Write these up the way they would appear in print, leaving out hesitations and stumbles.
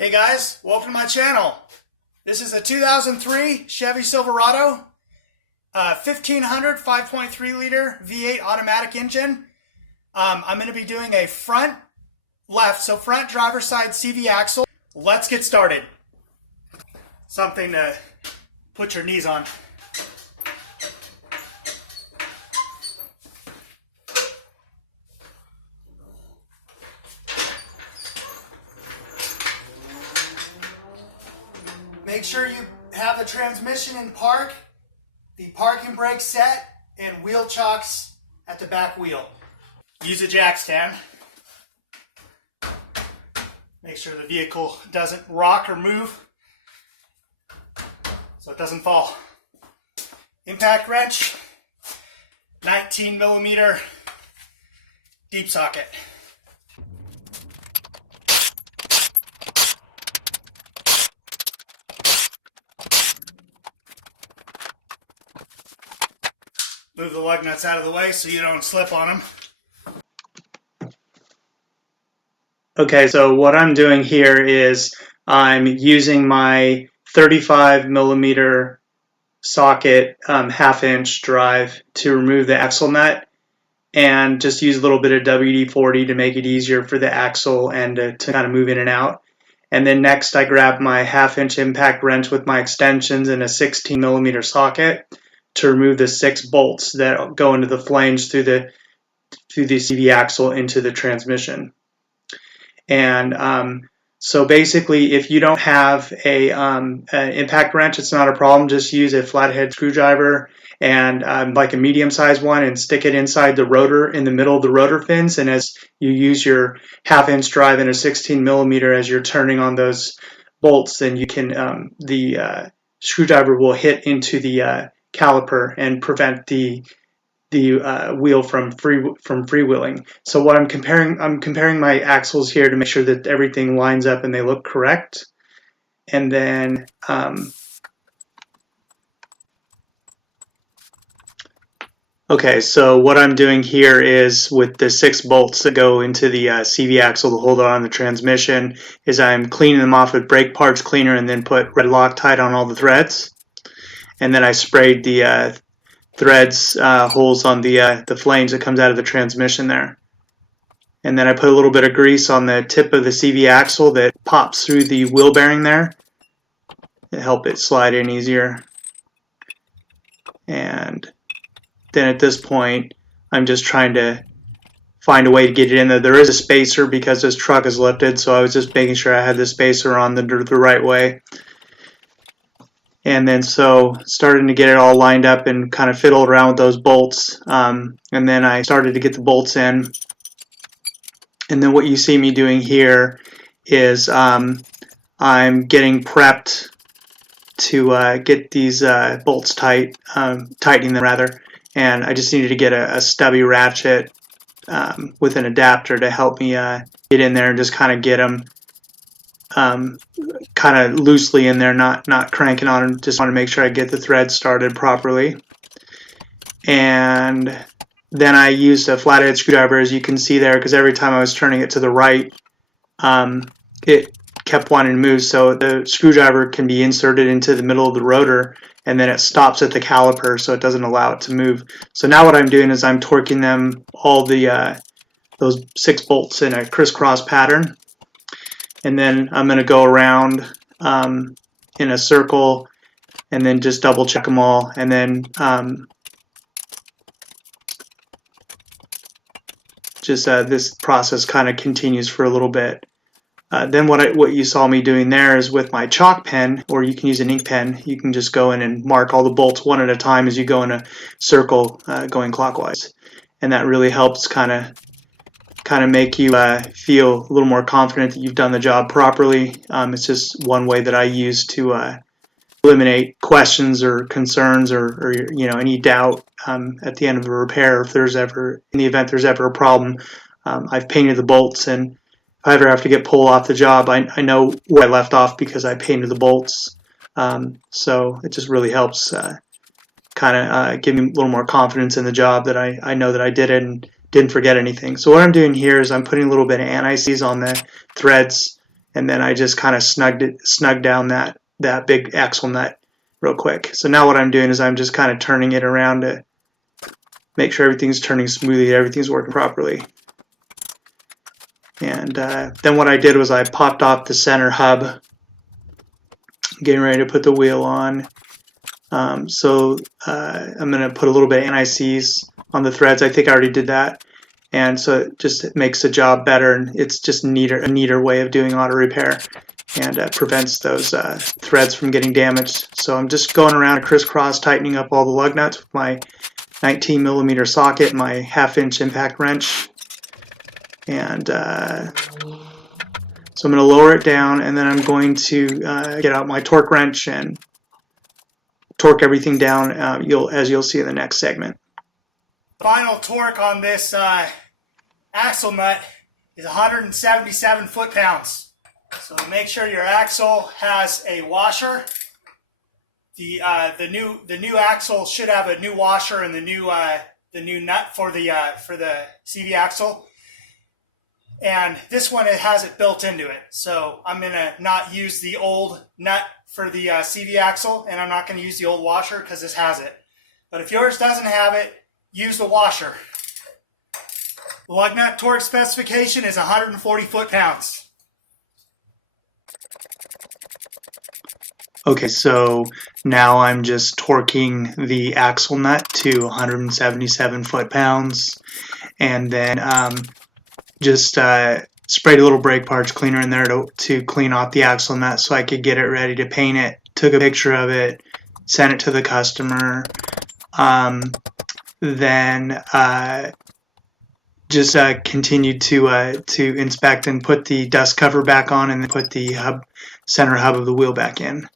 Hey guys, welcome to my channel. This is a 2003 Chevy Silverado, 1500 5.3 liter V8 automatic engine. I'm going to be doing a front driver's side CV axle. Let's get started. Something to put your knees on. Make sure you have the transmission in park, the parking brake set, and wheel chocks at the back wheel. Use a jack stand. Make sure the vehicle doesn't rock or move so it doesn't fall. Impact wrench, 19 millimeter deep socket. Move the lug nuts out of the way so you don't slip on them. Okay, so what I'm doing here is I'm using my 35 millimeter socket half-inch drive to remove the axle nut and just use a little bit of WD-40 to make it easier for the axle and to kind of move in and out. And then next I grab my half-inch impact wrench with my extensions and a 16 millimeter socket to remove the 6 bolts that go into the flange through the CV axle into the transmission. And so basically, if you don't have an impact wrench, it's not a problem. Just use a flathead screwdriver and like a medium-sized one, and stick it inside the rotor, in the middle of the rotor fins. And as you use your half-inch drive and a 16 millimeter as you're turning on those bolts, then you can the screwdriver will hit into the caliper and prevent the wheel from freewheeling. So what I'm comparing my axles here to make sure that everything lines up and they look correct. And then okay, so what I'm doing here is with the 6 bolts that go into the CV axle to hold on the transmission, is I'm cleaning them off with brake parts cleaner and then put red Loctite on all the threads. And then I sprayed the threads holes on the flange that comes out of the transmission there. And then I put a little bit of grease on the tip of the CV axle that pops through the wheel bearing there to help it slide in easier. And then at this point I'm just trying to find a way to get it in there. There is a spacer because this truck is lifted, so I was just making sure I had the spacer on the right way. And then so starting to get it all lined up and kind of fiddled around with those bolts. And then I started to get the bolts in. And then what you see me doing here is I'm getting prepped to get these bolts tightening them rather. And I just needed to get a stubby ratchet with an adapter to help me get in there and just kind of get them kind of loosely in there, not cranking on them. Just want to make sure I get the thread started properly. And then I used a flathead screwdriver, as you can see there, because every time I was turning it to the right, it kept wanting to move. So the screwdriver can be inserted into the middle of the rotor, and then it stops at the caliper, so it doesn't allow it to move. So now what I'm doing is I'm torquing them, all the those 6 bolts in a crisscross pattern. And then I'm going to go around in a circle and then just double check them all. And then this process kind of continues for a little bit. Then what you saw me doing there is with my chalk pen, or you can use an ink pen, you can just go in and mark all the bolts one at a time as you go in a circle going clockwise. And that really helps kind of make you feel a little more confident that you've done the job properly. It's just one way that I use to eliminate questions or concerns or any doubt at the end of a repair. If there's ever, in the event there's ever a problem, I've painted the bolts, and if I ever have to get pulled off the job, I know where I left off because I painted the bolts. So it just really helps give me a little more confidence in the job that I know that I did it and didn't forget anything. So what I'm doing here is I'm putting a little bit of anti-seize on the threads and then I just kind of snugged down that big axle nut real quick. So now what I'm doing is I'm just kind of turning it around to make sure everything's turning smoothly, everything's working properly. And then what I did was I popped off the center hub, getting ready to put the wheel on. So I'm going to put a little bit of NICs on the threads. I think I already did that. And so it just makes the job better, and it's just a neater way of doing auto repair, and prevents those threads from getting damaged. So I'm just going around crisscross, tightening up all the lug nuts with my 19 millimeter socket, my 1/2-inch impact wrench. And so I'm going to lower it down, and then I'm going to get out my torque wrench and torque everything down, as you'll see in the next segment. Final torque on this axle nut is 177 foot-pounds. So make sure your axle has a washer. The new axle should have a new washer and the new nut for the CV axle. And this one, it has it built into it. So I'm gonna not use the old nut for the CV axle, and I'm not gonna use the old washer because this has it. But if yours doesn't have it, use the washer. The lug nut torque specification is 140 foot-pounds. Okay, so now I'm just torquing the axle nut to 177 foot-pounds, and then just sprayed a little brake parts cleaner in there to clean off the axle nut so I could get it ready to paint it. Took a picture of it, sent it to the customer. Then just continued to inspect and put the dust cover back on, and then put the center hub of the wheel back in.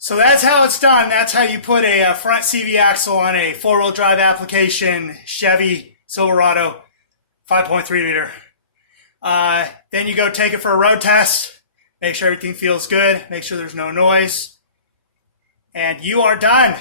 So that's how it's done. That's how you put a front CV axle on a 4-wheel drive application Chevy Silverado 5.3 liter. Then you go take it for a road test, make sure everything feels good, make sure there's no noise, and you are done.